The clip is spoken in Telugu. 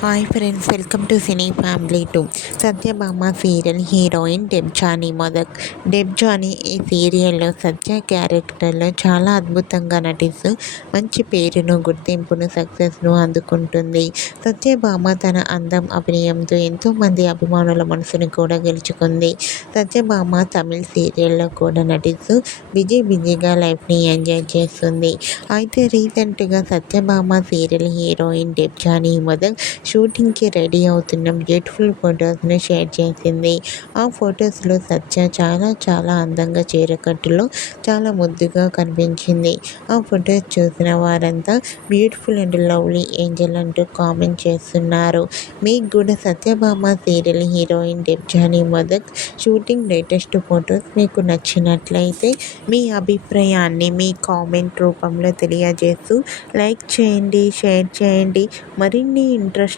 Hi friends welcome to cine family two Satyabhama serial heroine Debjani Modak Debjani ఈ సీరియల్లో సత్య క్యారెక్టర్లో చాలా అద్భుతంగా నటిస్తూ మంచి పేరును గుర్తింపును సక్సెస్ను అందుకుంటుంది. సత్యభామ తన అందం అభినయంతో ఎంతోమంది అభిమానుల మనసును కూడా గెలుచుకుంది. సత్యభామ తమిళ్ సీరియల్లో కూడా నటిస్తూ బిజీ బిజీగా లైఫ్ని ఎంజాయ్ చేస్తుంది. అయితే రీసెంట్గా సత్యభామ సీరియల్ హీరోయిన్ డెబ్జానీ మొదక్ షూటింగ్కి రెడీ అవుతున్న బ్యూటిఫుల్ ఫొటోస్ని షేర్ చేసింది. ఆ ఫొటోస్లో సత్య చాలా చాలా అందంగా చీరకట్టులో చాలా ముద్దుగా కనిపించింది. ఆ ఫొటోస్ చూసిన వారంతా బ్యూటిఫుల్ అండ్ లవ్లీ ఏంజల్ అంటూ కామెంట్ చేస్తున్నారు. మీకు కూడా Satyabhama serial heroine Debjani Modak shooting latest photos మీకు నచ్చినట్లయితే మీ అభిప్రాయాన్ని మీ కామెంట్ రూపంలో తెలియజేస్తూ లైక్ చేయండి షేర్ చేయండి. మరిన్ని interest